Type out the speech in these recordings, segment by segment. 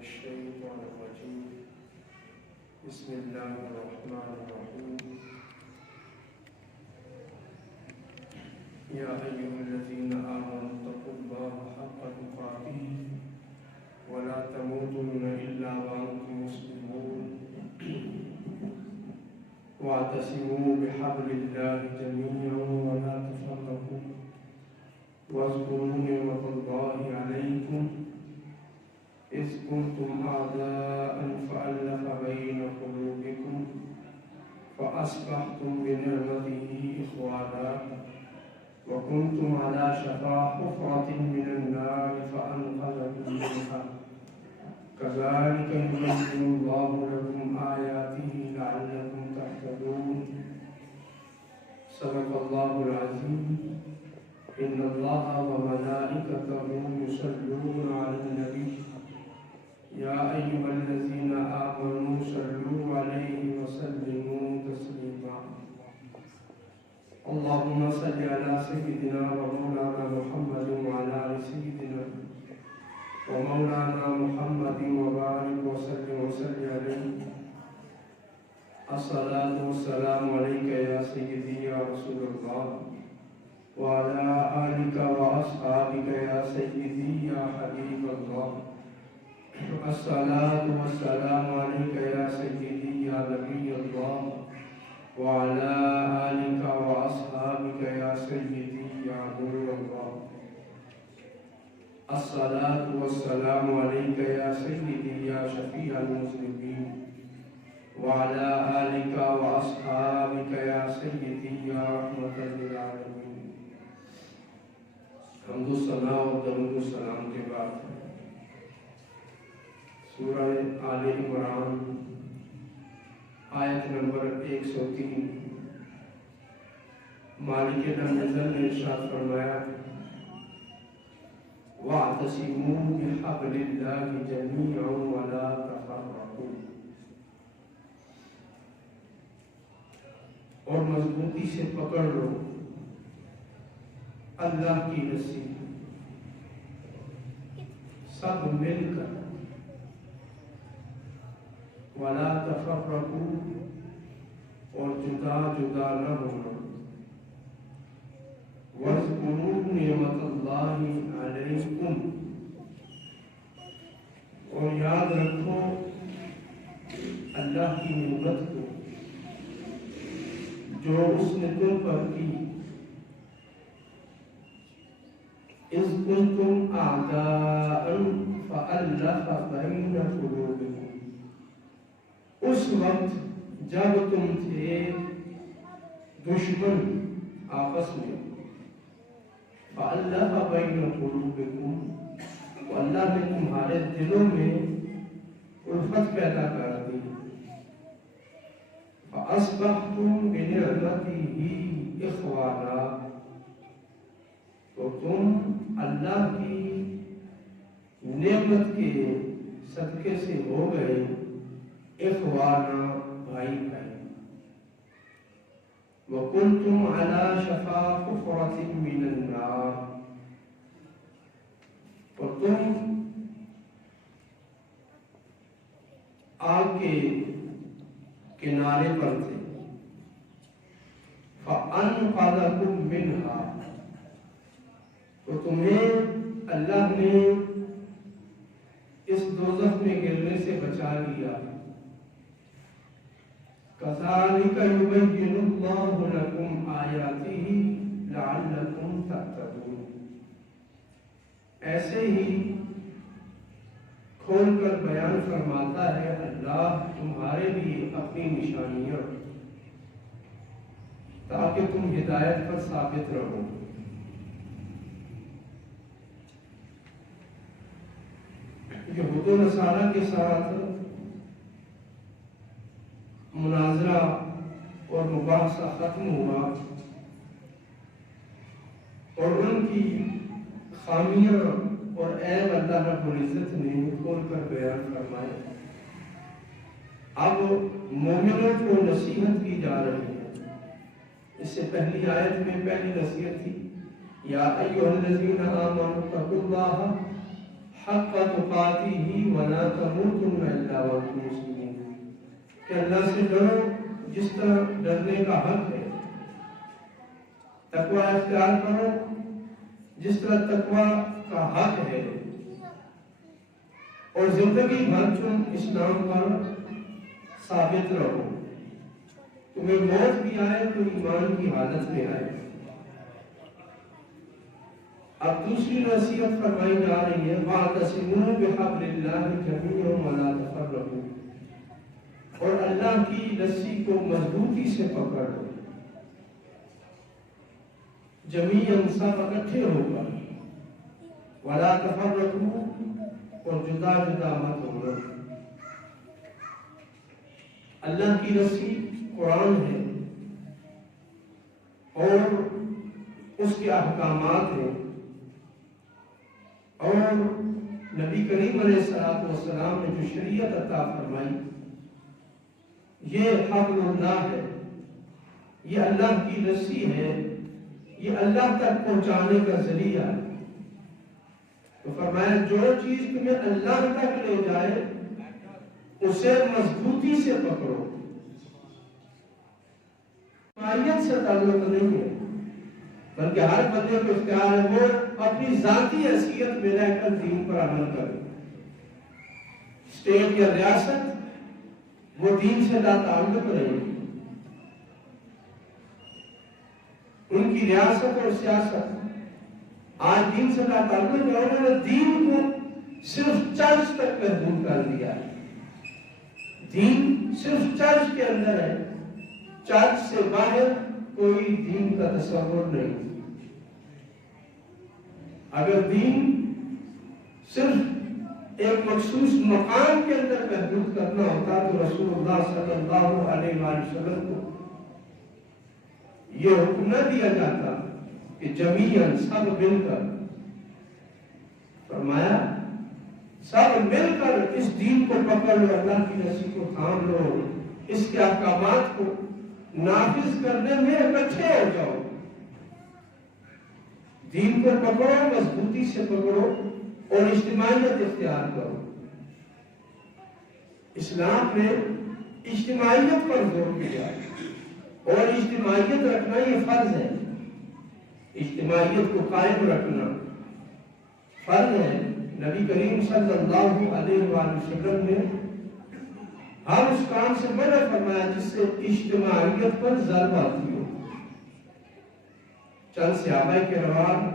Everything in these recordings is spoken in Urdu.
الشيطان الرجيم بسم الله الرحمن الرحيم يا أيها الذين آمنوا اتقوا الله حق تقاته ولا تموتن إلا وأنتم مسلمون واعتصموا بحبل الله جميعا ولا تفرقوا واذكروا نعمة الله عليكم إذ كنتم أعداء فألف بين قلوبكم فأصبحتم بنعمته إخوانا وكنتم على شفا حفرة من النار فأنقذكم منها كذلك يبين الله لكم آياته لعلكم تهتدون صدق الله العظيم إن الله وملائكته يصلون على النبي يا أيها الذين آمنوا صلوا عليه وسلموا تسليما اللهم صل على سيدنا ومولانا محمد وعلى آل سيدنا ومولانا محمد وبارك وسلم عليه الصلاة والسلام عليك يا سيدي يا رسول الله وعلى آلك وأصحابك يا سيدي يا حبيب الله الصلاة والسلام عليك يا سيدي يا نبي الله وعلى آلك وأصحابك يا سيدي يا نور الله الصلاة والسلام عليك يا سيدي يا شفيع المذنبين وعلى آلك وأصحابك يا سيدي يا رحمة للعالمين حمد الصلاة ودرود السلام کے بعد سورہ آل عمران آیت نمبر 103 مالک نزل نے ارشاد فرمایا وَاعْتَصِمُوا بِحَبْلِ اللَّهِ جَمِيعًا وَلَا تَفَرَّقُوا اور مضبوطی سے پکڑ لو اللہ کی رسی سب مل کر وَلَا تَفَرَّقُوا اور جدا جدا نہ ہونا وَاذْكُرُوا نِعْمَةَ اللَّهِ عَلَيْكُمْ اور یاد رکھو اللہ کی نعمت کو جو اس نے تم پر کی اِذْ كُنْتُمْ أَعْدَاءً فَأَلَّفَ بَيْنَ قُلُوبِكُمْ اس وقت جب تم تھے دشمن آپس میں فَأَلَّفَ بَيْنَ قُلُوبِكُمْ اللہ نے تمہارے دلوں میں الفت پیدا کر دی فَأَصْبَحْتُمْ بِنِعْمَتِهِ إِخْوَانًا تو تم اللہ کی نعمت کے صدقے سے ہو گئے اخوانا بھائی بھائی وَكُنْتُمْ عَلَى شَفَا حُفْرَةٍ مِّنَ النَّارِ اور تم آگ کے کنارے پر تھے فَأَنْقَذَكُمْ مِنْهَا تو تمہیں اللہ نے اس دوزخ میں گرنے سے بچا لیا كَذَلِكَ يُبَيِّنُ اللَّهُ لَكُمْ آيَاتِهِ لَعَلَّكُمْ تَهْتَدُونَ ایسے ہی کھول کر بیان فرماتا ہے اللہ تمہارے لیے اپنی نشانیاں تاکہ تم ہدایت پر ثابت رہو یہود و نصارہ کے ساتھ مناظرہ اور مباحثہ ختم ہوا اور ان کی خامیاں اور عیب اللہ رب العزت نے کھول کر بیان فرمائے اب مومنوں کو نصیحت کی جا رہی ہے اس سے پہلی آیت میں پہلی نصیحت تھی یا ایھا الذین آمنوا اتقوا اللہ حق تقاته ولا تموتن الا وانتم مسلمون، کہ اللہ سے ڈرو جس طرح ڈرنے کا حق ہے، تقوی اختیار کرو جس طرح تقوی کا حق ہے، اور زندگی بھر تم اسلام پر ثابت رہو، تمہیں موت بھی آئے تو ایمان کی حالت میں آئے۔ اب دوسری نصیحت فرمائی جا رہی ہے وَاعْتَصِمُوا بِحَبْلِ اللَّهِ جَمِيعًا وَلَا تَفَرَّقُوا، اور اللہ کی رسی کو مضبوطی سے پکڑ لو، جمیعاً سب اکٹھے ہو کر، وَلَا تَفَرَّقُوا، اور جدا جدا مت ہو۔ اللہ کی رسی قرآن ہے اور اس کے احکامات ہیں، اور نبی کریم علیہ السلام نے جو شریعت عطا فرمائی یہ حبل اللہ ہے، یہ اللہ کی رسی ہے، یہ اللہ تک پہنچانے کا ذریعہ ہے۔ تو فرمایا جو چیز تمہیں اللہ تک لے جائے اسے مضبوطی سے پکڑو۔ مائیت سے تعلق نہیں ہے، بلکہ ہر بندے کو اختیار ہے وہ اپنی ذاتی حیثیت میں رہ کر دین پر عمل کرے۔ اسٹیٹ یا ریاست وہ دین سے لا تعلق رہے گی، ان کی ریاست اور سیاست آج دین سے لا تعلق ہے، انہوں نے دین کو صرف چرچ تک محدود کر دیا ہے۔ دین صرف چرچ کے اندر ہے، چرچ سے باہر کوئی دین کا تصور نہیں۔ اگر دین صرف ایک مخصوص مقام کے اندر محدود کرنا ہوتا تو رسول اللہ صلی اللہ علیہ وسلم کو یہ حکم نہ دیا جاتا کہ جمیعاً سب مل کر، فرمایا سب مل کر اس دین کو پکڑ لو، اللہ کی رسی کو تھام لو، اس کے احکامات کو نافذ کرنے میں اکٹھے ہو جاؤ، دین کو پکڑو، مضبوطی سے پکڑو اور اجتماعیت اختیار کرو۔ اسلام میں اجتماعیت پر زور دیا ہے اور اجتماعیت رکھنا یہ فرض ہے، اجتماعیت کو قائم رکھنا فرض ہے۔ نبی کریم صلی اللہ علیہ وسلم نے ہر اس کام سے منع فرمایا جس سے اجتماعیت پر ضرب آتی ہو۔ چند صحابہ کرام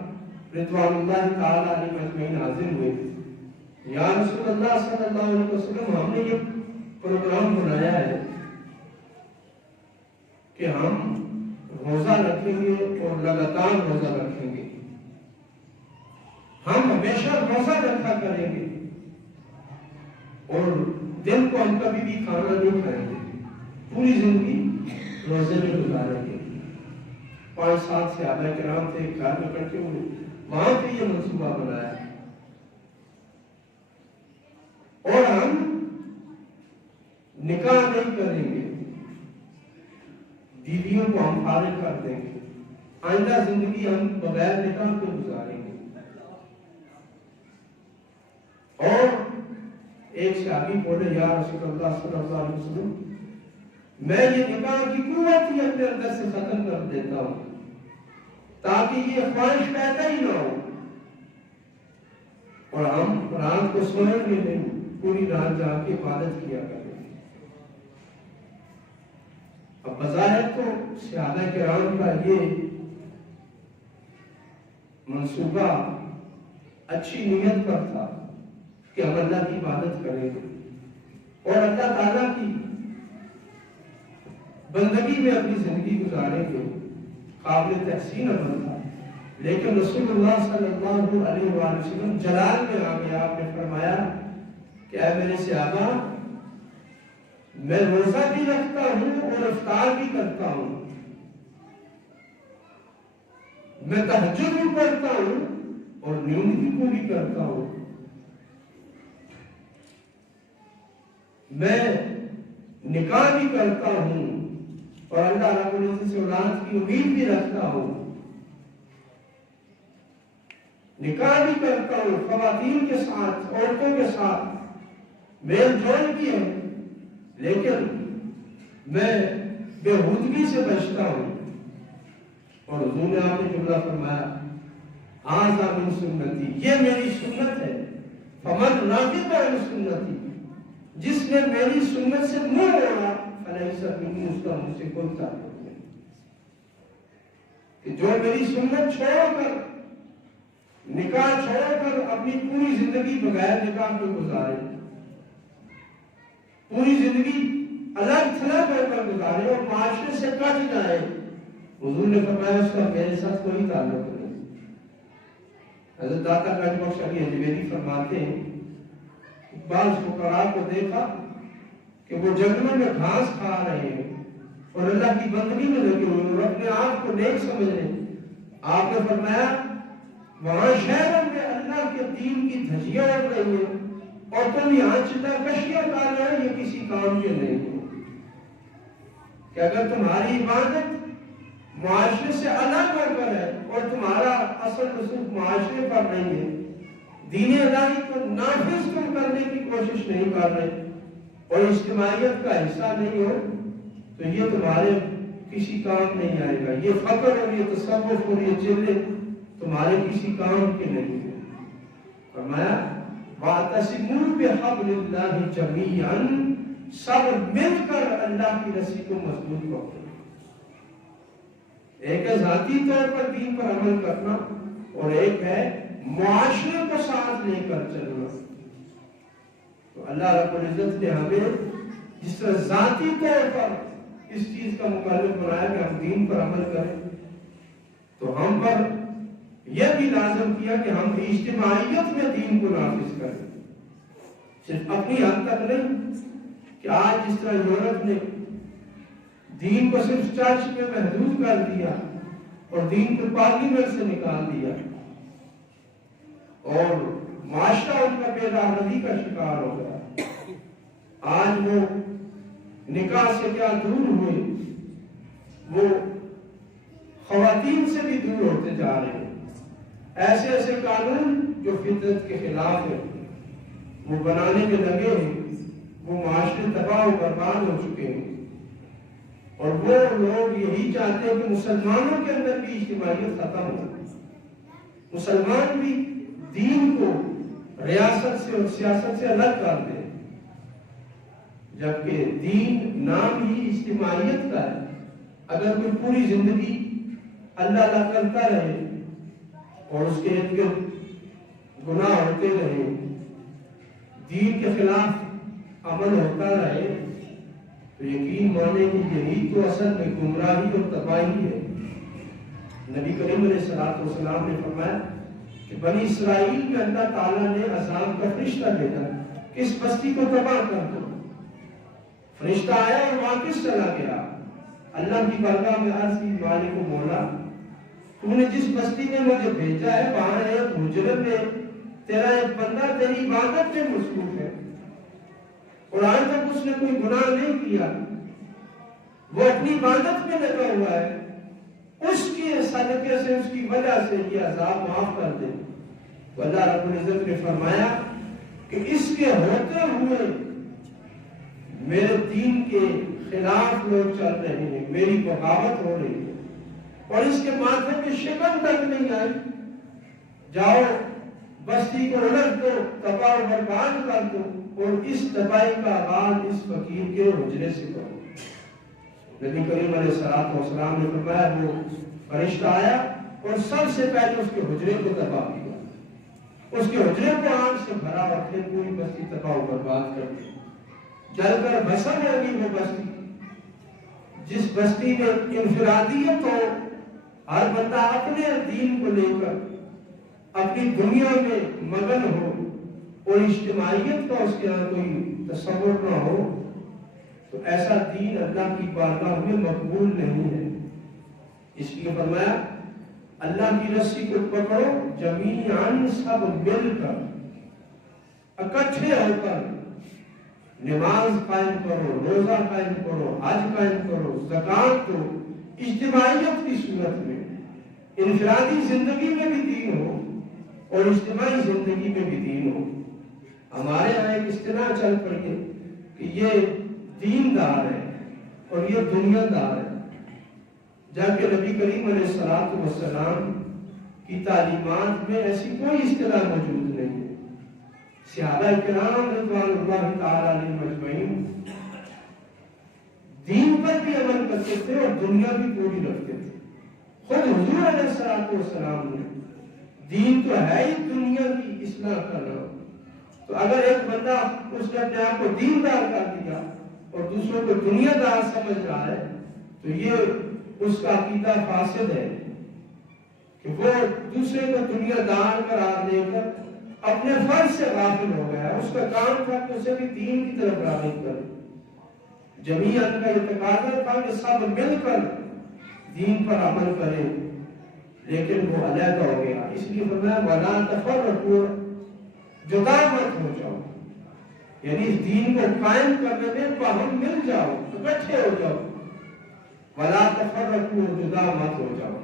رضوان اللہ تعالی علیہم اجمعین حاضر ہوئے، یا رسول اللہ صلی اللہ علیہ وسلم ہم نے یہ پروگرام بنایا ہے کہ ہم روزہ رکھیں گے اور لگاتار روزہ رکھیں گے، ہم ہمیشہ روزہ رکھا کریں گے اور دن کو ہم کبھی بھی کھانا نہیں کھائیں گے، پوری زندگی روزے میں گزاریں گے۔ 5-7 صحابہ کرام تھے، گھر میں اکٹھے ہوئے، وہاں پہ یہ منصوبہ بنایا اور ہم نکاح نہیں کریں گے، بیویوں کو ہم فارغ کر دیں گے، آئندہ زندگی ہم بغیر نکاح کے گزاریں گے۔ اور ایک صحابی بولے یا رسول اللہ صلی اللہ علیہ وسلم میں یہ نکاح کی قوت ہی اپنے اندر سے ختم کر دیتا ہوں تاکہ یہ خواہش پیدا ہی نہ ہو، اور ہم رات کو سوئیں گے نہیں، پوری رات جا کے عبادت کیا کریں گے۔ اب بظاہر تو صحابہ کرام کا یہ منصوبہ اچھی نیت پر تھا کہ ہم اللہ کی عبادت کریں گے اور اللہ تعالیٰ کی بندگی میں اپنی زندگی گزاریں گے، قابل تحسین عمل تھا، لیکن رسول اللہ صلی اللہ علیہ وسلم جلال میں آ گیا، آپ نے فرمایا کہ اے میرے صحابہ میں روزہ بھی رکھتا ہوں اور افطار بھی کرتا ہوں، میں تہجد بھی پڑھتا ہوں اور نیند بھی پوری کرتا ہوں، میں نکاح بھی کرتا ہوں اور اللہ رب العزت سے اولاد کی امید بھی رکھتا ہوں، نکاح بھی کرتا ہوں، خواتین کے ساتھ، عورتوں کے ساتھ میل جول بھی ہے، لیکن میں بےہودگی سے بچتا ہوں۔ اور حضور نے آپ نے جملہ فرمایا ھذا من سنتی، یہ میری سنت ہے، فمن راغب عن سنتی، جس نے میری سنت سے منہ موڑا فلیس منی، اس کا مجھ سے کوئی تعلق نہیں۔ کہ جو میری سنت چھوڑ کر، نکاح چھوڑ کر اپنی پوری زندگی بغیر نکاح کے گزارے، پوری زندگی الگ تھلگ ہو کر گزارے اور معاشرے سے کٹ جائے، حضور نے فرمایا اس کا میرے ساتھ کوئی تعلق نہیں۔ حضرت داتا گنج بخش علی حجویری فرماتے ہیں بعض فقراء کو دیکھا کہ وہ جنگلوں میں گھاس کھا رہے ہیں اور اللہ کی بندگی میں لگے ہوئے اور اپنے آپ کو نیک سمجھ رہے ہیں۔ آپ نے فرمایا وہاں شہروں میں اللہ کے دین کی دھجیاں اڑ رہی ہیں اور تم یہاں چلا کشیاں کر رہے ہیں، یہ کسی کام کے نہیں ہے۔ کہ اگر تمہاری عبادت معاشرے سے الگ ہو کر ہے اور تمہارا اصل رسوخ معاشرے پر نہیں ہے، دین الہی کو نافذ تم کرنے کی کوشش نہیں کر رہے اور اجتماعیت کا حصہ نہیں ہو، تو یہ تمہارے کسی کام نہیں آئے گا۔ یہ فقر اور یہ تصوف اور یہ چلے تمہارے کسی کام کے نہیں ہیں۔ فرمایا وَاعْتَصِمُوا بِحَبْلِ اللَّهِ جَمِيعًا، سب مل کر اللہ کی رسی کو مضبوط کرو۔ ایک ہے ذاتی طور پر دین پر عمل کرنا اور ایک ہے معاشرے کو ساتھ لے کر چلنا۔ تو اللہ رب العزت نے ہمیں جس طرح ذاتی طور پر اس چیز کا مکلف بنایا کہ ہم دین پر عمل کریں، تو ہم پر یہ بھی لازم کیا کہ ہم اجتماعیت میں دین کو نافذ کریں، صرف اپنی حد تک نہیں کہ آج جس طرح یورپ نے دین کو صرف چرچ میں محدود کر دیا اور دین کو پارلیمنٹ سے نکال دیا اور معاشرہ ان کا بے راہنمائی کا شکار ہو گیا۔ آج وہ نکاح سے کیا دور ہوئے، وہ خواتین سے بھی دور ہوتے جا رہے ہیں۔ ایسے ایسے قانون جو فطرت کے خلاف ہیں وہ بنانے میں لگے ہیں، وہ معاشرے تباہ و برباد ہو چکے ہیں۔ اور وہ لوگ یہی چاہتے ہیں کہ مسلمانوں کے اندر بھی اجتماعیت ختم ہو، مسلمان بھی دین کو ریاست سے اور سیاست سے الگ کر دیں، جبکہ دین نام ہی اجتماعیت کا ہے۔ اگر کوئی پوری زندگی اللہ اللہ کرتا رہے اور اس کے ارد گرد گناہ ہوتے رہے، دین کے خلاف عمل ہوتا رہے، تو یقین مانے کہ یہی تو اصل میں گمراہی اور تباہی ہے۔ نبی کریم علیہ الصلوۃ والسلام نے فرمایا کہ بنی اسرائیل میں اللہ تعالیٰ نے عذاب کا فرشتہ بھیجا کہ اس بستی کو تباہ کر دو۔ فرشتہ آیا اور واپس چلا گیا۔ اللہ کی بارگاہ میں عرض کی مالک و مولا، تو نے جس بستی میں مجھے بھیجا ہے وہاں ایک حجرت میں تیرا ایک بندہ تیری عبادت میں مصروف ہے اور آج تک اس نے کوئی گناہ نہیں کیا، وہ اپنی عبادت میں لگا ہوا ہے، اس کے صدقے سے، اس کی وجہ سے یہ عذاب معاف کر دے۔ تو اللہ رب العزت نے فرمایا کہ اس کے ہوتے ہوئے میرے دین کے خلاف لوگ چل رہے ہیں، میری بغاوت ہو رہی ہے اور اس کے ماتھے پہ شکن تک نہیں آئی، جاؤ بستی کو الٹ دو، تباہ و برباد کر دو اور اس تباہی کا آغاز اس فقیر کے حجرے سے کرو۔ نبی کریم علیہ الصلوۃ والسلام نے فرمایا وہ فرشتہ آیا اور سب سے پہلے اس کے حجرے کو تباہ کیا، اس کے حجرے کو آگ سے بھرا اور پھر پوری بستی تباہ و برباد کر دی، جل کر بھسم ہو گئی وہ بستی۔ جس بستی میں انفرادیت ہو، ہر بندہ اپنے دین کو لے کر اپنی دنیا میں مگن ہو اور اجتماعیت کا اس کے اندر کوئی تصور نہ ہو، تو ایسا دین اللہ کی بارگاہ میں مقبول نہیں ہے۔ اس لیے فرمایا اللہ کی رسی کو پکڑو، جمیعاً سب مل کر اکٹھے ہو کر نماز قائم کرو، روزہ قائم کرو، حج قائم کرو، زکات دو، اجتماعیت کی صورت میں، انفرادی زندگی میں بھی دین ہو اور اجتماعی زندگی میں بھی دین ہو۔ ہمارے یہاں ایک اصطلاح چل پڑی ہے کہ یہ دیندار ہے اور یہ دنیا دار ہے، جبکہ نبی کریم علیہ السلام کی تعلیمات میں ایسی کوئی اصطلاح موجود نہیں ہے۔ صحابہ کرام رضوان اللہ تعالی علیہم اجمعین دین پر بھی عمل کرتے تھے اور دنیا بھی پوری رکھتے تھے۔ خود حضور علیہ السلام نے دین تو ہے ہی دنیا کی اصلاح کرنا، تو اگر ایک بندہ اس نے اپنے آپ کو دیندار کر دیا اور دوسروں کو دنیا دار سمجھ رہا ہے تو یہ اس کا عقیدہ فاسد ہے کہ وہ دوسرے کو دنیا دار قرار دے کر اپنے فرض سے غافل ہو گیا۔ اس کا کام تھا کہ اسے بھی دین کی طرف راغب کرے۔ جمیعت کا یہ تقاضا تھا کہ سب مل کر دین پر عمل کرے، لیکن وہ علیحدہ ہو گیا۔ اس لیے فرمایا وَلَا تَفَرَّقُوا، جدا مت ہو جاؤ، یعنی اس دین کو قائم کرنے میں باہم مل جاؤ، اکٹھے ہو جاؤ۔ وَلَا تَفَرَّقُوا، جدا مت ہو جاؤ۔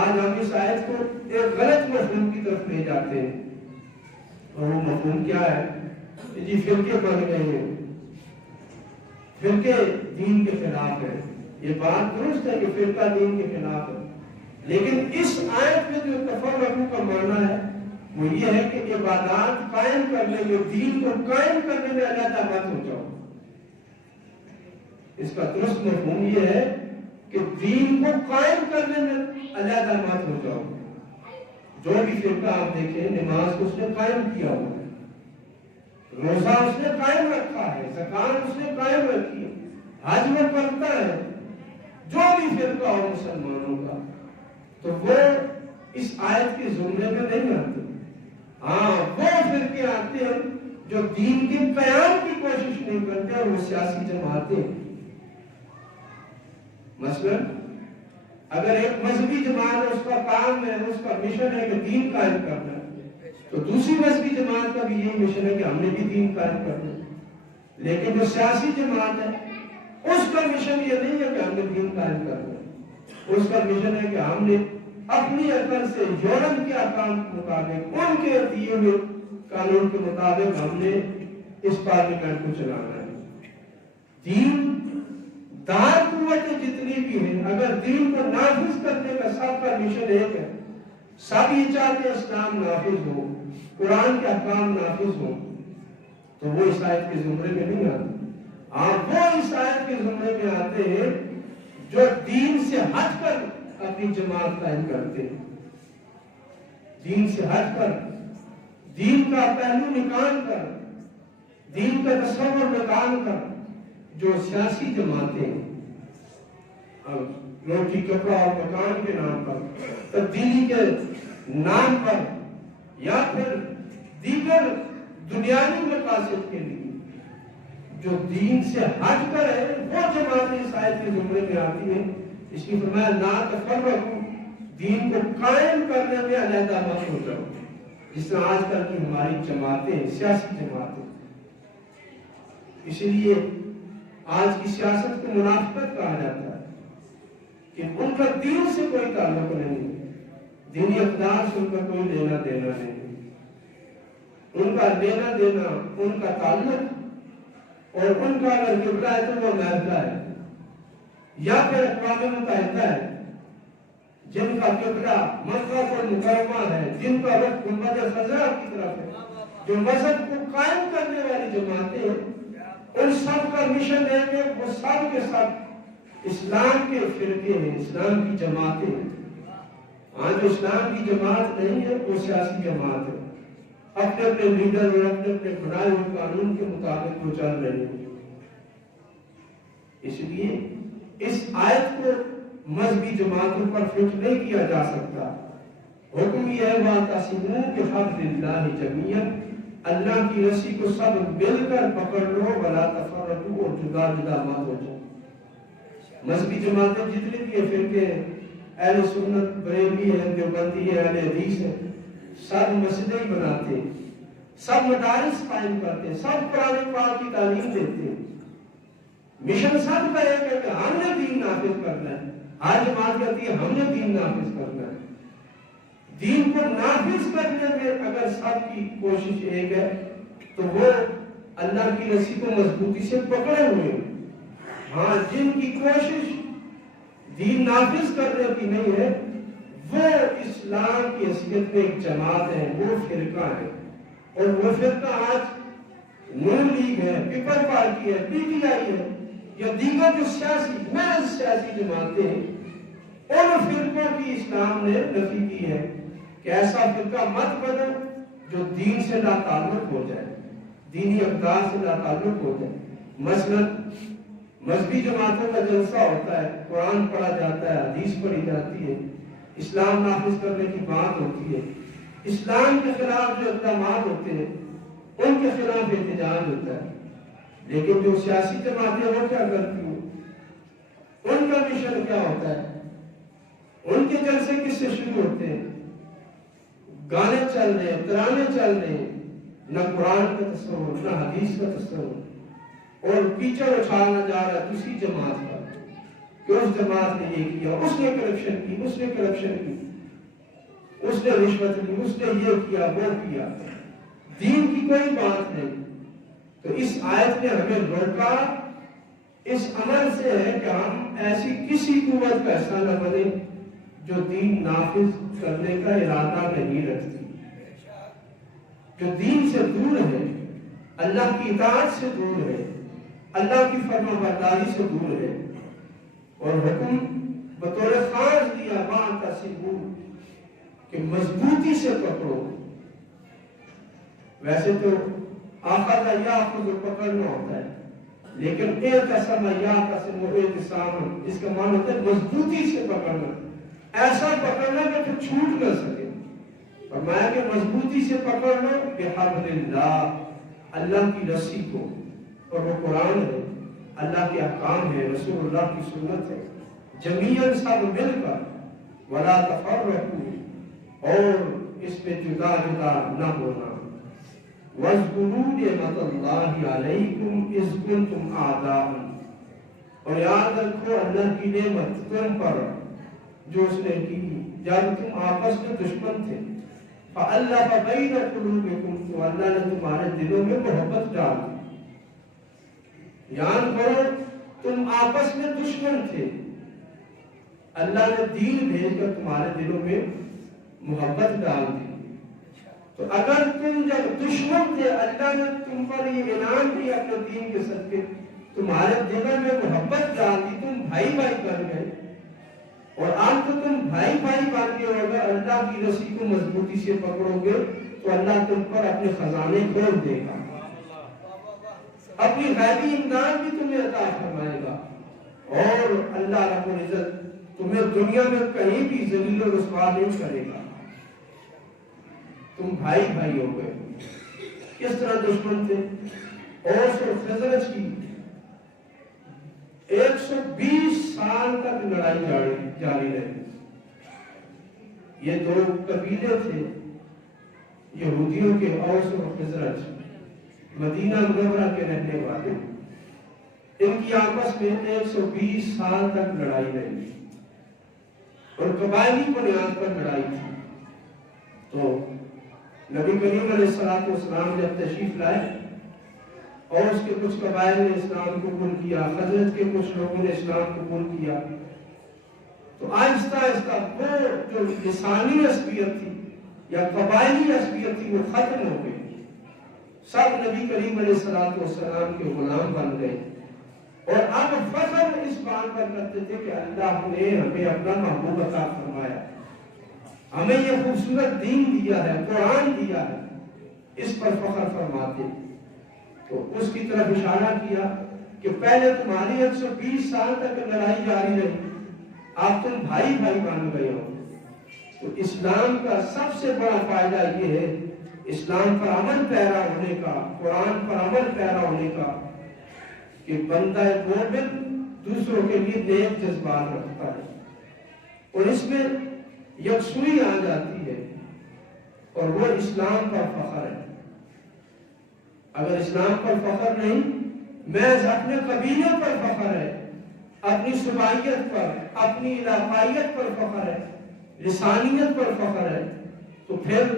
آج ہم اس آیت کو ایک غلط مفہوم کی طرف لے جاتے ہیں، اور وہ مفہوم کیا ہے کہ جی فرقے بن گئے ہیں، فرقے دین کے خلاف ہے۔ یہ بات درست ہے کہ فرقہ دین کے خلاف ہے، لیکن اس آیت میں جو تفرقو کا معنی ہے وہ یہ ہے کہ عبادات قائم کرنے میں، دین کو قائم کرنے میں علیحدہ مت ہو جاؤ۔ اس کا درست مفہوم یہ ہے کہ دین کو قائم کرنے میں علیحدہ مت ہو جاؤ۔ جو بھی فرقہ آپ دیکھیں، نماز کو اس نے قائم کیا ہوا ہے، روزہ اس نے قائم رکھا ہے، زکات اس نے قائم رکھی ہے، حج میں پڑھتا ہے۔ جو بھی فرقہ ہو مسلمانوں کا تو وہ اس آیت کے زمرے میں نہیں آتے۔ ہاں، وہ فرقے آتے ہیں جو دین کے قیام کی کوشش نہیں کرتے، اور وہ سیاسی جماعتیں۔ مثلا اگر ایک مذہبی جماعت ہے، اس کا کام ہے، اس کا مشن ہے کہ دین قائم کرنا ہے، تو دوسری مذہبی جماعت کا بھی یہی مشن ہے کہ ہم نے بھی دین قائم کرنا ہے۔ لیکن جو سیاسی جماعت ہے اس کا مشن یہ نہیں ہے کہ ہم نے دین قائم کرنا ہے، اس کا مشن ہے کہ ہم نے اپنی عقل سے یورپ کے احکام کے مطابق، ان کے دیے ہوئے قانون کے مطابق ہم نے اس پارلیمنٹ کو چلانا ہے۔ دین دار قوتیں جتنی بھی ہیں، اگر دین کو نافذ کرنے کا سب کا مشن ایک ہے، سب یہ چاہتے ہیں اسلام نافذ ہو، قرآن کے احکام نافذ ہو، تو وہ اس آیت کے زمرے میں نہیں آتے۔ آپ وہ اس آیت کے زمرے میں آتے ہیں جو دین سے ہٹ کر اپنی جماعت قائم کرتے ہیں، دین سے ہٹ کر، دین کا پہلو نکال کر، دین کا تصور نکال کر جو سیاسی جماعتیں روٹی کپڑا اور مکان کے نام پر، تبدیلی کے نام پر، یا پھر دیگر دنیاوی مقاصد کے لیے جو دین سے ہٹ کر ہے، وہ جماعتیں اس آیت کے زمرے میں آتی ہیں۔ اس کی فرمایا لا تفرقوا، دین کو قائم کرنے میں علیحدہ مت ہو جاؤ، جس طرح آج کل کی ہماری جماعتیں، سیاسی جماعتیں۔ اس لیے آج کی سیاست کو منافقت کہا جاتا ہے کہ ان کا دین سے کوئی تعلق نہیں، دینی اقدار سے ان کا کوئی لینا دینا نہیں، ان کا لینا دینا، ان کا تعلق، اور ان کا اگر قبلہ ہے تو وہ امریکہ ہے یا پھر اقوام متحدہ ہے، جن کا قبلہ مکہ المکرمہ ہے، جن کا رخ گنبد خضرا کی طرف ہے، جو مذہب کو قائم کرنے والی جماعتیں ہیں، ان سب کا مشن ہے کہ وہ سب کے سب اسلام کے فرقے ہیں، اسلام کی جماعتیں ہیں۔ ہاں، جو اسلام کی جماعت نہیں ہے وہ سیاسی جماعت ہے، اپنے اپنے لیڈر اور اپنے اپنے بنائے ہوئے قانون کے مطابق وہ چل رہے ہیں۔ اس لیے اس آیت کو مذہبی جماعتوں پر فٹ نہیں کیا جا سکتا۔ حکم یہ ہے وَاعْتَصِمُوا بِحَبْلِ اللَّهِ جَمِيعًا، اللہ کی رسی کو سب مل کر پکڑ لو، وَلَا تَفَرَّقُوا، اور جدا جدا مت ہو جاؤ۔ مذہبی جماعتیں جتنی بھی فرقے، اہل سنت، بریلوی ہیں، دیوبندی ہیں، اہل حدیث ہیں، سب مسجدیں ہی بناتے ہیں، سب مدارس قائم کرتے ہیں، سب قرآن پاک کی تعلیم دیتے ہیں۔ مشن سب کا ایک ہے کہ ہم نے دین نافذ کرنا ہے۔ ہر جماعت کہتی ہے ہم نے دین نافذ کرنا ہے۔ دین کو نافذ کرنے میں اگر سب کی کوشش ایک ہے تو وہ اللہ کی رسی کو مضبوطی سے پکڑے ہوئے. ہاں جن کی کوشش دین نافذ کرنے کی نہیں ہے وہ اسلام کی حیثیت میں ایک جماعت ہے, وہ فرقہ ہے. اور وہ فرقہ آج نون لیگ ہے, پیپل پارٹی ہے, پی ٹی آئی ہے یا دیگر جو سیاسی جماعتیں ہیں, ان فرقوں کی اسلام نے نفی کی ہے کہ ایسا فرقہ مت بنو جو دین سے لا تعلق ہو جائے, دینی اقدار سے لا تعلق ہو جائے. مثلا مذہبی جماعتوں کا جلسہ ہوتا ہے, قرآن پڑھا جاتا ہے, حدیث پڑھی جاتی ہے, اسلام نافذ کرنے کی بات ہوتی ہے, اسلام کے خلاف جو اقدامات ہوتے ہیں ان کے خلاف احتجاج ہوتا ہے. لیکن جو سیاسی جماعتیں وہ کیا کرتی ہیں, ان کا مشن کیا ہوتا ہے, ان کے جلسے کس سے شروع ہوتے ہیں, گانے چل رہے ہیں, ترانے چل رہے ہیں, نہ قرآن کا تصور نہ حدیث کا تصور, اور پیچھے اچھالا جا رہا ہے دوسری جماعت کا کہ اس جماعت نے یہ کیا, اس نے کرپشن کی, اس نے کرپشن کی, اس نے رشوت لی, اس نے یہ کیا وہ کیا. دین کی کوئی بات نہیں. تو اس آیت نے ہمیں روکا اس عمل سے ہے کہ ہم ایسی کسی قوت کا حصہ نہ بنے جو دین نافذ کرنے کا ارادہ نہیں رکھتی, جو دین سے دور ہے, اللہ کی اطاعت سے دور ہے, اللہ کی فرما برداری سے دور ہے. اور حکم بطور خاص دیا بات کا ثبوت کہ مضبوطی سے پکڑو. ویسے تو آخر کا یا خود پکڑنا ہوتا ہے, لیکن اعتصم یا قسم و اعتصام اس کا معنی ہوتا ہے مضبوطی سے پکڑنا, ایسا پکڑنا کہ پھر چھوٹ نہ سکے. فرمایا کہ مضبوطی سے پکڑ لو بحبل اللہ, اللہ کی رسی کو, اور وہ قرآن ہے, اللہ کے احکام ہے, رسول اللہ کی سنت ہے, جمیعاً سب مل کر, ولا تفرقوا, اور اس میں جدا جدا نہ ہونا. وَاذْكُرُوا نِعْمَتَ اللَّهِ عَلَيْكُمْ إِذْ كُنْتُمْ أَعْدَاءً, اور یاد رکھو اللہ کی نعمت تم پر جو اس نے کی جب تم آپس میں دشمن تھے. فَأَلَّفَ بَيْنَ قُلُوبِكُمْ, تو اللہ نے تمہارے دلوں میں محبت ڈال دی. یاد کرو تم آپس میں دشمن تھے, اللہ نے دین بھیج کر تمہارے دلوں میں محبت ڈال دی. تو اگر تم جب دشمن تھے اللہ نے تم پر یہ انعام دیا اپنے دین کے صدقے, تمہارے دلوں میں محبت ڈال دی, تم بھائی بھائی بن گئے, اور اب تو تم بھائی بھائی بن گئے ہو, اگر اللہ کی رسی کو مضبوطی سے پکڑو گے تو اللہ تم پر اپنے خزانے کھول دے گا, اپنی غیبی امداد بھی تمہیں عطا فرمائے گا, اور اللہ رب العزت تمہیں دنیا میں کہیں بھی ذلیل و رسوا نہیں کرے گا. تم بھائی بھائی ہو گئے. کس طرح دشمن تھے؟ اوس اور خزرج کی 120 سال تک لڑائی جاری رہی. یہ دو قبیلے تھے یہودیوں کے, اوس اور خزرج, مدینہ منورہ کے رہنے والے. ان کی آپس میں 120 سال تک لڑائی رہی اور قبائلی بنیاد پر لڑائی تھی. تو نبی کریم علیہ السلام جب تشریف لائے اور اس کے کچھ قبائل نے اسلام قبول کیا, خزرج کے کچھ لوگوں نے اسلام قبول کیا, تو آہستہ آہستہ وہ جو لسانی عصبیت تھی یا قبائلی عصبیت تھی وہ ختم ہو گئی. سب نبی کریم علیہ السلام کے غلام بن گئے, اور اب فخر اس بات پر کرتے تھے کہ اللہ نے ہمیں اپنا محبوب عطا فرمایا, ہمیں یہ خوبصورت دین دیا ہے, قرآن دیا ہے, اس پر فخر فرماتے. تو اس کی طرف اشارہ کیا کہ پہلے تمہاری 120 سال تک لڑائی جاری رہی, اب تم بھائی بھائی بن گئے ہو. تو اسلام کا سب سے بڑا فائدہ یہ ہے اسلام پر عمل پیرا ہونے کا, قرآن پر عمل پیرا ہونے کا, کہ بندہ مومن دوسروں کے لیے نیک جذبات رکھتا ہے اور اس میں یکسوئی آ جاتی ہے, اور وہ اسلام پر فخر ہے. اگر اسلام پر فخر نہیں, محض اپنے قبیلے پر فخر ہے, اپنی صوبائیت پر, اپنی علاقائیت پر فخر ہے, لسانیت پر فخر ہے, تو پھر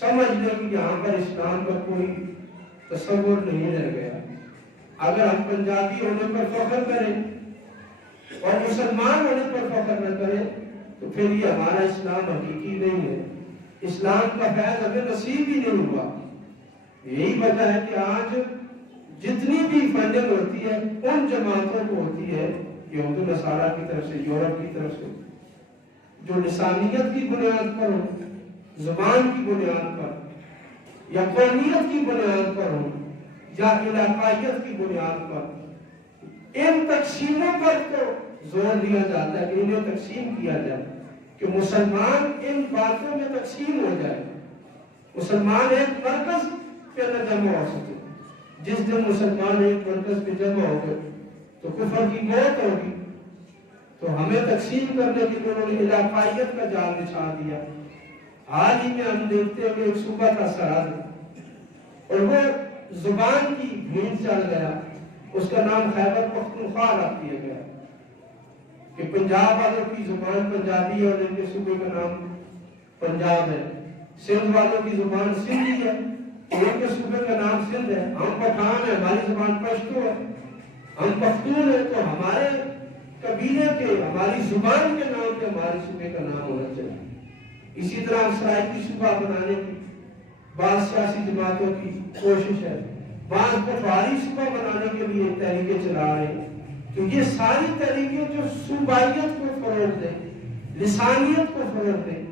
سمجھ لیں کہ یہاں پر اسلام کا کوئی تصور نہیں رہ گیا۔ اگر ہم پنجابی ہونے پر فخر کریں اور مسلمان ہونے پر فخر نہ کریں تو پھر یہ ہمارا اسلام حقیقی نہیں ہے، اسلام کا فیض ہمیں نصیب ہی نہیں ہوا۔ یہی وجہ ہے کہ آج جتنی بھی فنڈنگ ہوتی ہے ان جماعتوں کو ہوتی ہے یہود و نصارہ کی طرف سے، یورپ کی طرف سے، جو لسانیت کی بنیاد پر ہو، زبان کی بنیاد پر یا قومیت کی بنیاد پر ہو یا علاقائیت کی بنیاد پر، ان تقسیموں پر تو زور دیا جاتا ہے کہ انہیں تقسیم کیا جائے، کہ مسلمان ان باتوں میں تقسیم ہو جائے، مسلمان ایک مرکز پہ نہ جمع ہو سکے۔ جس دن مسلمان ایک مرکز پہ جمع ہو گئے تو کفر کی موت ہوگی۔ تو ہمیں تقسیم کرنے کے لیے انہوں نے علاقائیت کا جال بچھا دیا۔ حال ہی میں ہم دیکھتے ہیں کہ ایک صوبہ تھا سرحد، اور وہ زبان کی بھیڑ چل گیا، اس کا نام خیبر پختونخوا رکھ دیا گیا کہ پنجاب والوں کی زبان پنجابی ہے اور ان کے صوبے کا نام پنجاب ہے، سندھ والوں کی زبان سندھی ہے، ان کے صوبے کا نام سندھ ہے، ہم پٹھان ہیں، ہماری زبان پشتو ہے، ہم پختون ہیں، تو ہمارے قبیلے کے، ہماری زبان کے نام پہ ہمارے صوبے کا نام ہونا چاہیے۔ اسی طرح سرائکی صوبہ بنانے کی بعض سیاسی جماعتوں کی کوشش ہے، بعض پٹواری صوبہ بنانے کے لیے تحریکیں چلا رہے ہیں۔ تو یہ ساری تحریکیں جو صوبائیت کو فروغ دیں، لسانیت کو فروغ دیں،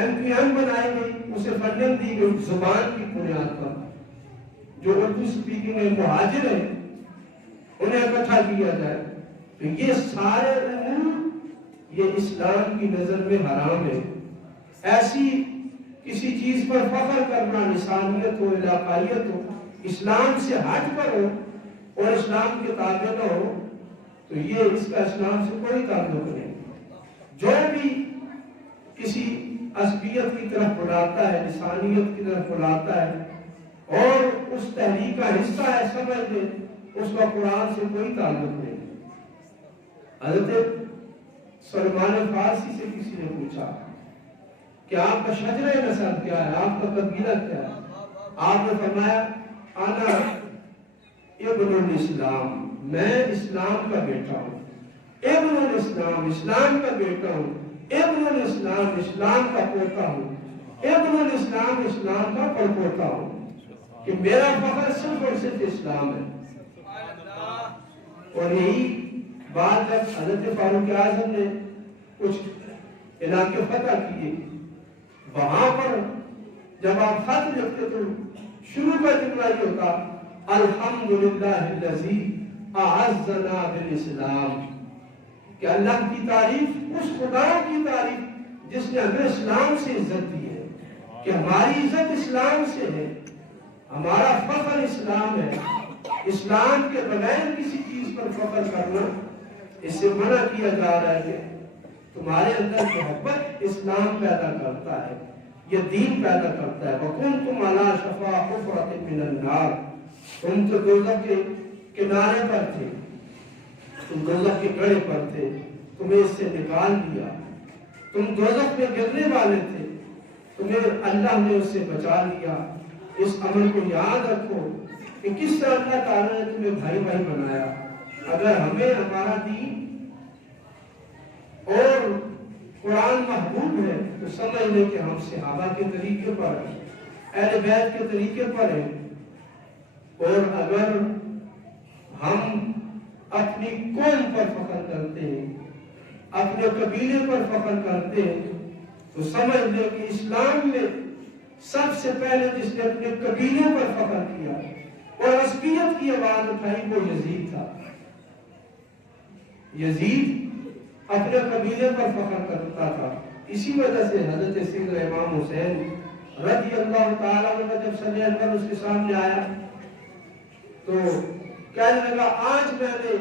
MPM بنائی گئی، اسے فنڈنگ دی گئی زبان کی بنیاد پر، جو اردو سپیکنگ ہے، مہاجر ہیں، انہیں اکٹھا کیا جائے، تو یہ سارے امور یہ اسلام کی نظر میں حرام ہے۔ ایسی کسی چیز پر فخر کرنا، لسانیت ہو، علاقائیت ہو، اسلام سے ہٹ کر ہو اور اسلام کے تابع نہ ہو، تو یہ اس کا اسلام سے کوئی تعلق نہیں۔ جو بھی کسی عصبیت کی طرف بلاتا ہے، لسانیت کی طرف بلاتا ہے اور اس تحریک کا حصہ ہے، سمجھ لیں اس کا قرآن سے کوئی تعلق نہیں۔ حضرت سلمان فارسی سے کسی نے پوچھا کہ آپ کا شجرہ نسب کیا ہے، آپ کا قبیلہ کیا ہے؟ آپ نے فرمایا انا ابن الاسلام، میں اسلام کا بیٹا ہوں، ابن الاسلام، اسلام کا بیٹا ہوں، ابن الاسلام، اسلام کا پوتا ہوں، ابن الاسلام، اسلام کا پڑپوتا ہوں، کہ میرا فخر صرف اور صرف اسلام ہے۔ اور یہی بات جب حضرت فاروق اعظم نے کچھ علاقے فتح کیے، وہاں پر جب آپ خط لکھتے تو شروع کا جملہ یہ ہوتا الحمدللہ الذی اعزنا بالاسلام، کہ اللہ کی تعریف، اس خدا کی تعریف جس نے ہمیں اسلام سے عزت دی ہے، کہ ہماری عزت اسلام سے ہے، ہمارا فخر اسلام ہے۔ اسلام کے بغیر کسی چیز پر فخر کرنا، اس سے منع کیا جا رہا ہے کہ تمہارے اندر محبت اسلام پیدا کرتا ہے، یہ دین پیدا کرتا ہے۔ وَكُنْتُمْ عَلَىٰ شَفَا حُفْرَةٍ مِّنَ النَّارِ، تم تو دوزخ کے کنارے پر تھے، تم دوزخ کے گڑھے پر تھے، تمہیں اس سے نکال دیا، تم دوزخ میں گرنے والے تھے، تمہیں اللہ نے اس سے بچا لیا۔ اس عمل کو یاد رکھو کہ کس طرح اللہ تعالیٰ نے تمہیں بھائی بھائی بنایا۔ اگر ہمیں ہمارا دین اور قرآن محبوب ہے تو سمجھ لیں کہ ہم صحابہ کے طریقے پر ہیں، اہل بیت کے طریقے پر ہیں، اور اگر ہم اپنی قوم پر فخر کرتے ہیں، اپنے قبیلے پر فخر کرتے ہیں، تو سمجھ لیں کہ اسلام میں سب سے پہلے جس نے اپنے قبیلے پر فخر کیا اور عصبیت کی آواز اٹھائی وہ یزید تھا۔ یزید اپنے قبیلے پر فخر کرتا تھا۔ اسی وجہ سے حضرت سیدنا امام حسین رضی اللہ تعالیٰ عنہ جب سجدہ انور اس کے سامنے آیا تو کہنے لگا آج میں نے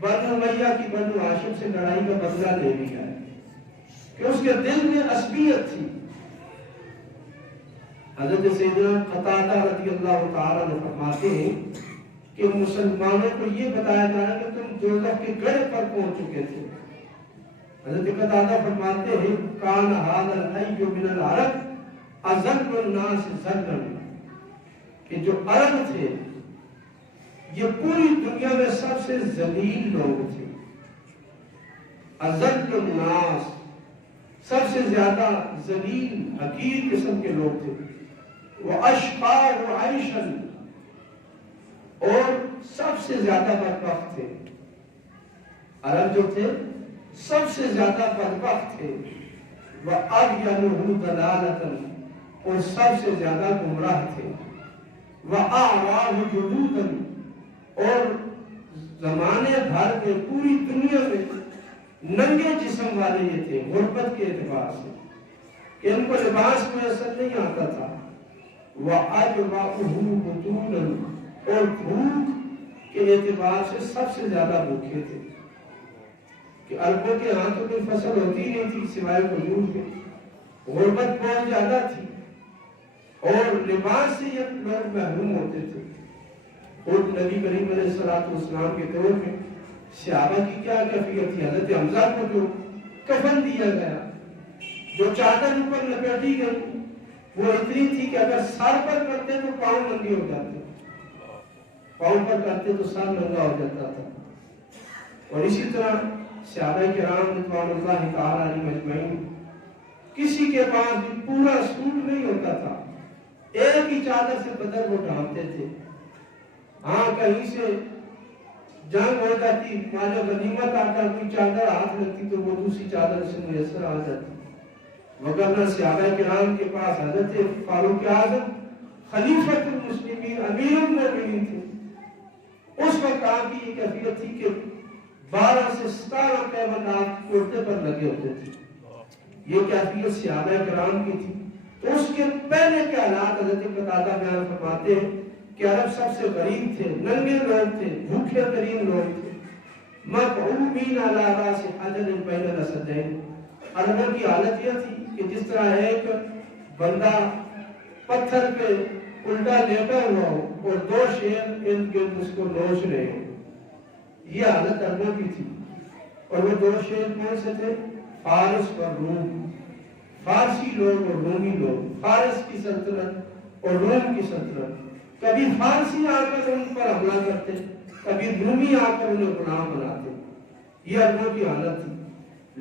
بنو امیہ کی بنو ہاشم سے لڑائی کا بدلہ لے لیا ہے، کہ اس کے دل میں عصبیت تھی۔ حضرت سیدنا قتادہ رضی اللہ تعالیٰ عنہ فرماتے ہیں کہ مسلمانوں کو یہ بتایا جا رہا ہے کہ تم دوزخ کے گڑھے پر پہنچ چکے تھے۔ حضرت قتادہ فرماتے ہیں کان ھذا الحی من العرب اذل الناس ذلا، کہ جو عرب تھے یہ پوری دنیا میں سب سے ذلیل لوگ تھے. اذل الناس، سب سے زیادہ ذلیل حقیر قسم کے لوگ تھے. واشقاء عیشا، اور سب سے زیادہ بدبخت تھے. عرب جو تھے سب سے زیادہ بدبخت تھے. وَأَبْيَنُهُ دَلَالَةً، اور سب سے زیادہ گمراہ تھے. وَأَعْرَاهُ جُلُودًا، اور زمانے بھر میں پوری دنیا میں ننگے جسم والے یہ تھے غربت کے اعتبار سے کہ ان کو لباس میسر نہیں آتا تھا. وَأَجْوَعُهُ بُطُونًا، اور بھوک کے اعتبار سے سب سے زیادہ بھوکے تھے کہ عربوں کے ہاں تو کوئی فصل ہوتی نہیں تھی سوائے کھجور کے. غربت بہت زیادہ تھی اور لباس سے یہ لوگ محروم ہوتے تھے. خود نبی کریم علیہ السلام کے دور میں صحابہ کی کیا کیفیت تھی. حضرت حمزہ کو جو کفن دیا گیا، جو چادر اوپر لپیٹی گئی، وہ اتنی تھی کہ اگر سر پر کرتے تو پاؤں ننگے ہو جاتے، پاؤں پر کرتے تو سر ننگا ہو جاتا تھا. اور اسی طرح صحابہ کرام رضوان اللہ تعالی علیہم اجمعین، کسی کے پاس بھی پورا سوٹ نہیں ہوتا تھا، ایک ہی چادر سے بدن کو ڈھانپتے تھے. ہاں کہیں سے جنگ ہو جاتی، مال غنیمت آتا، کوئی چادر ہاتھ لگتی تو وہ دوسری چادر سے میسر آ جاتی. وگرنہ صحابہ کرام کے پاس حضرت فاروق اعظم خلیفۃ المسلمین امیر المومنین تھے. اس وقت آپ کی یہ کیفیت تھی کہ 12 سے 17 پیمانات کرتے پر لگے ہوتے تھے. یہ کیفیت صحابہ کرام کی تھی. تو اس کے پہلے کے حالات حضرت قتادہ بیان فرماتے ہیں کہ عرب سب سے غریب تھے، ننگے لوگ تھے، بھوکے ترین لوگ تھے. مقعومین علی راس حجر بین الاسدین، عربوں کی حالت یہ تھی کہ جس طرح ایک بندہ پتھر پہ الٹا لیٹا ہوا ہو اور 2 شیر ارد گرد اس کو نوچ رہے ہو. یہ حالت عربوں کی تھی. اور وہ 2 شیر کون سے تھے؟ فارس اور روم. فارسی لوگ اور رومی لوگ، فارس کی سلطنت اور روم کی سلطنت. کبھی فارسی آ کر ان پر حملہ کرتے، کبھی رومی آ کر انہیں غلام بناتے. یہ عربوں کی حالت تھی.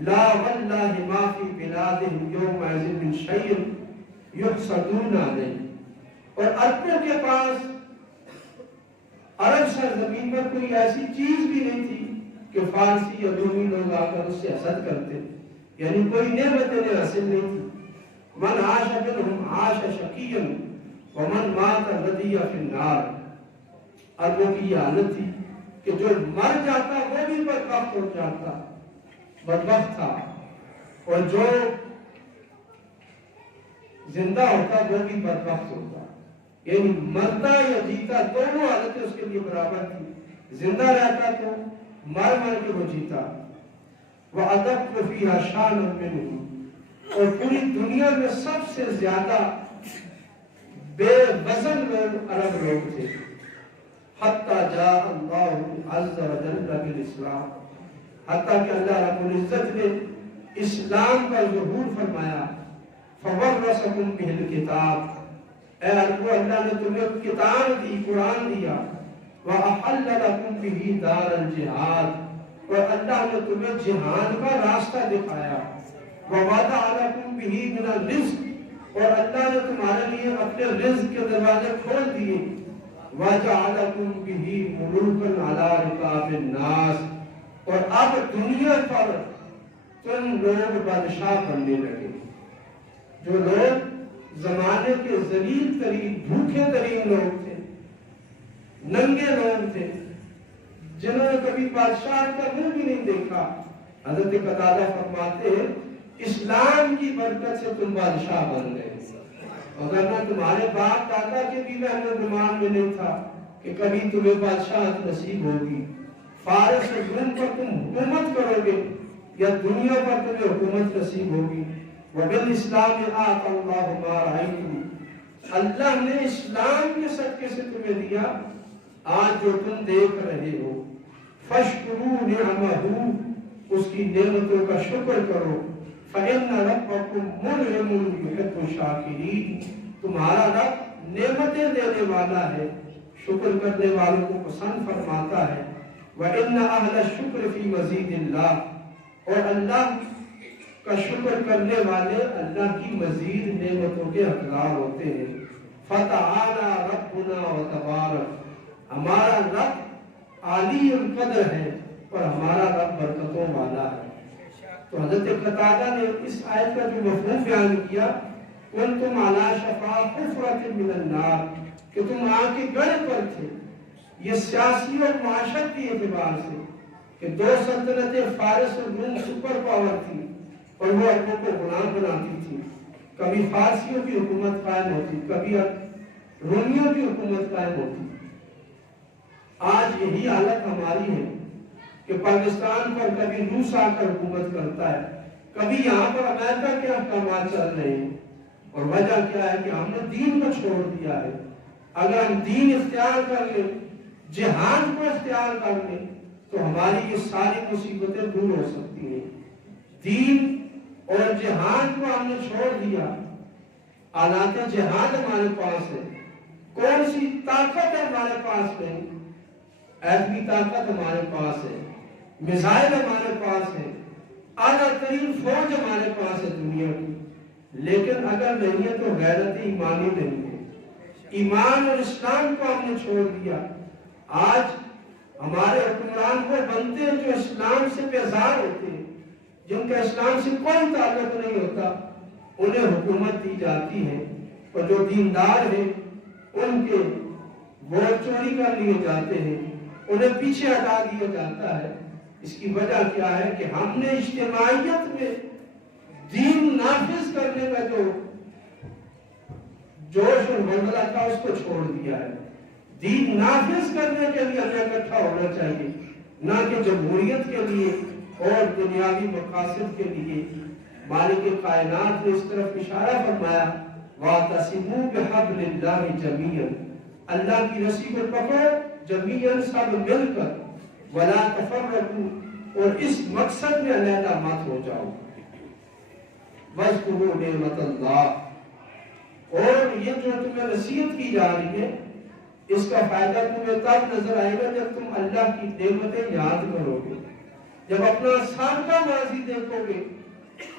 لا واللہ ما فی بلادہم یومئذ من شیء یحسدون علیہ. اور عربوں کے پاس عرب سرزمین پر کوئی ایسی چیز بھی نہیں تھی کہ فارسی یا رومی لوگ آ کر اس سے حسد کرتے، یعنی کوئی نعمت انہیں حاصل نہیں تھی. من عاش منہم عاش شقیا ومن مات ردی فی النار. عربوں کی یہ حالت تھی کہ جو مر جاتا وہ بھی بدبخت ہو جاتا، بدبخت تھا، اور جو زندہ ہوتا وہ بھی بدبخت ہوتا. یعنی مرتا یا جیتا دونوں حالتیں اس کے لیے برابر تھی. زندہ رہتا تو مر مر کے وہ جیتا. وَأَدَقُّ فِيهَا شَانٌ مِّنْهُ، اور پوری دنیا میں سب سے زیادہ بے وزن لوگ عرب لوگ تھے. حَتَّى جَاءَ اللَّهُ عَزَّ وَجَلَّ بِالْإِسْلَامِ، حتیٰ کہ اللہ رب العزت نے اسلام کا ظہور فرمایا. فَوَرَّثَكُمْ بِهِ الْكِتَابِ، اے عربو اللہ نے تمہیں کتاب دی، قرآن دیا. وَأَحَلَّ لَكُمْ بِهِ دَارَ الْجِهَادِ، اور اللہ نے تمہیں جہاد کا راستہ دکھایا. وَوَضَعَ لَكُمْ بِهِ مِنَ الرِّزْقِ، اور اللہ نے تمہارے لیے اپنے رزق کے دروازے کھول دیے. وَجَعَلَكُمْ بِهِ مُلُوكًا عَلَى رِقَابِ النَّاسِ، اور اب دنیا پر تم لوگ بادشاہ بننے لگے. جو لوگ زمانے کے ذلیل ترین، بھوکے ترین لوگ تھے، ننگے لوگ تھے، جنہوں نے کبھی بادشاہ کا منہ بھی نہیں دیکھا، حضرت قتادہ فرماتے ہیں اسلام کی برکت سے تم بادشاہ بن گئے. اگر نہ تمہارے باپ دادا کے بھی دماغ میں نہیں تھا کہ کبھی تمہیں بادشاہت نصیب ہوگی. فارس اور روم پر تم حکومت کرو گے یا دنیا پر تمہیں حکومت نصیب ہوگی. وَبِالْإِسْلَامِ آتَ اللَّهُ مَا رَأَيْتُمْ، اللہ نے اسلام کے صدقے سے تمہیں دیا آج جو تم دیکھ رہے ہو. فَاشْكُرُوا نِعْمَهُ، اس کی نعمتوں کا شکر کرو. فَإِنَّ رَبَّكُمْ مُنْعِمٌ يُحِبُّ الشَّاكِرِينَ، تمہارا رب نعمتیں دینے والا ہے، شکر کرنے والوں کو پسند فرماتا ہے۔ وَإِنَّ أَهْلَ الشُّكْرِ فِي مَزِيدِ اللَّهِ، اور اللہ کا شکر کرنے والے اللہ کی مزید نعمتوں کے حقدار ہوتے ہیں۔ فَتَعَالَى رَبُّنَا وَتَبَارَكَ، ہمارا رب عالی القدر ہے اور ہمارا رب برکتوں والا ہے۔ تو حضرت قتادہ نے اس آیت کا جو مفہوم بیان کیا، كُنْتُمْ عَلَى شَفَا حُفْرَةٍ مِّنَ النَّارِ، کہ تم آگ کے گڑھ پر تھے۔ یہ سیاسی اور معاشرتی اعتبار سے کہ دو سلطنتیں فارس اور روم سپر پاور تھی اور وہ اپنوں کو غلام بناتی تھی، کبھی فارسیوں کی حکومت قائم ہوتی، کبھی رومیوں کی حکومت قائم ہوتی۔ آج یہی حالت ہماری ہے کہ پاکستان پر کبھی روس آ کر حکومت کرتا ہے، کبھی یہاں پر امریکہ کے احکامات چل رہے ہیں، اور وجہ کیا ہے کہ ہم نے دین کو چھوڑ دیا ہے۔ اگر ہم دین اختیار کر لیں، جہاد کو اختیار کر لیں، تو ہماری یہ ساری مصیبتیں دور ہو سکتی ہیں۔ دین اور جہاد کو ہم نے چھوڑ دیا، آلات جہاد ہمارے پاس ہے، کون سی طاقت ہے ہمارے پاس نہیں، ایٹمی طاقت ہمارے پاس ہے، میزائل ہمارے پاس ہے، اعلیٰ ترین فوج ہمارے پاس ہے دنیا کی، لیکن اگر نہیں ہے تو غیرت ایمانی نہیں ہے۔ ایمان اور اسلام کو ہم نے چھوڑ دیا۔ آج ہمارے حکمران وہ بنتے ہیں جو اسلام سے بیزار ہوتے ہیں، جن کا اسلام سے کوئی تعلق نہیں ہوتا، انہیں حکومت دی جاتی ہے، اور جو دیندار ہیں ان کے ووٹ چوری کر لیے جاتے ہیں، انہیں پیچھے ہٹا دیا جاتا ہے۔ اس کی وجہ کیا ہے کہ ہم نے اجتماعیت میں دین نافذ کرنے کا جو جوش اور منڈلا تھا اس کو چھوڑ دیا ہے۔ دین نافذ کرنے کے لیے ہمیں اکٹھا ہونا چاہیے، نہ کہ جمہوریت کے لیے اور دنیاوی مقاصد کے لیے۔ مالک کائنات نے اس طرف اشارہ فرمایا، وَاعْتَصِمُوا بِحَبْلِ اللَّهِ جَمِيعًا، اللہ کی رسی کو پکڑو جمیعاً سب مل کر، وَلَا تَفَرَّقُوا، اور اس مقصد میں علیحدہ مت ہو جاؤ۔ وَاذْكُرُوا نِعْمَتَ اللَّهِ، اور یہ جو تمہیں نصیحت کی جا رہی ہے، اس کا فائدہ تمہیں تب نظر آئے گا جب تم اللہ کی نعمتیں یاد کرو گے، جب اپنا سابقہ ماضی دیکھو گے۔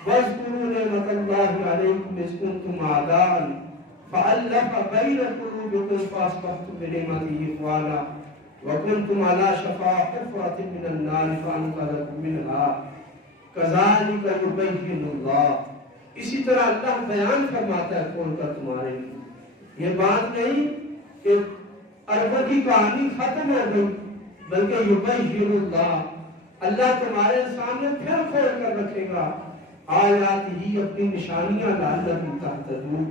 وَاذْكُرُوا نِعْمَتَ اللَّهِ عَلَيْكُمْ إِذْ كُنْتُمْ أَعْدَاءً فَأَلَّفَ بَيْنَ قُلُوبِكُمْ فَأَصْبَحْتُم بِنِعْمَتِهِ إِخْوَانًا وَكُنْتُمْ عَلَى شَفَا حُفْرَةٍ مِّنَ النَّارِ فَأَنقَذَكُم مِّنْهَا كَذَلِكَ يُبَيِّنُ اللَّهُ، اسی طرح اللہ بیان فرماتا ہے کھول کر تمہارے لیے۔ یہ بات نہیں کہ اربوں کی کہانی ختم ہو گئی، بلکہ یبین اللہ، اللہ تمہارے سامنے پھر کھول کر رکھے گا آیات ہی، اپنی نشانیاں، لعلکم تہتدون،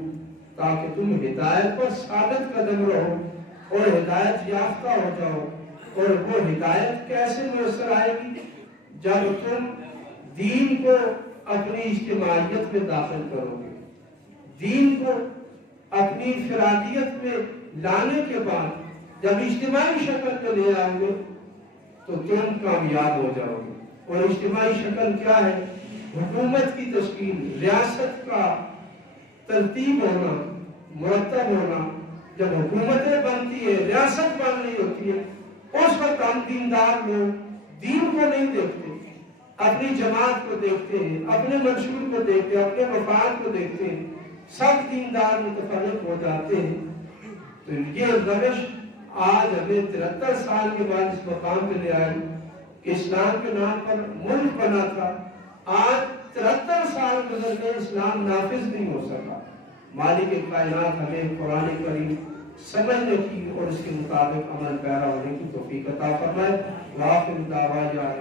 تاکہ تم ہدایت پر ثابت قدم رہو اور ہدایت یافتہ ہو جاؤ۔ اور وہ ہدایت کیسے میسر آئے گی؟ جب تم دین کو اپنی اجتماعیت میں داخل کرو گے، دین کو اپنی فرادیت میں لانے کے بعد جب اجتماعی شکل میں لے آؤ گے تو تم کامیاب ہو جاؤ گے۔ اور اجتماعی شکل کیا ہے؟ حکومت کی تشکیل، ریاست کا ترتیب ہونا، مرتب ہونا۔ جب حکومتیں بنتی ہے، ریاست بن رہی ہوتی ہے، اس وقت ہم دیندار لوگ دین کو نہیں دیکھتے، اپنی جماعت کو دیکھتے ہیں، اپنے منشور کو دیکھتے ہیں، اپنے مفاد کو دیکھتے ہیں، سب دیندار متفرق ہو جاتے ہیں۔ تو یہ روش آج ہمیں 73 سال کے بعد اس مقام پہ لے آئی کہ اسلام کے نام پر ملک بنا تھا، آج 73 سال گزر گئے، اسلام نافذ نہیں ہو سکا۔ مالک کائنات ہمیں قرآن کریم سمجھنے کی اور اس کے مطابق عمل پیرا ہونے کی توفیق عطا فرمائے۔ وآخر دعوانا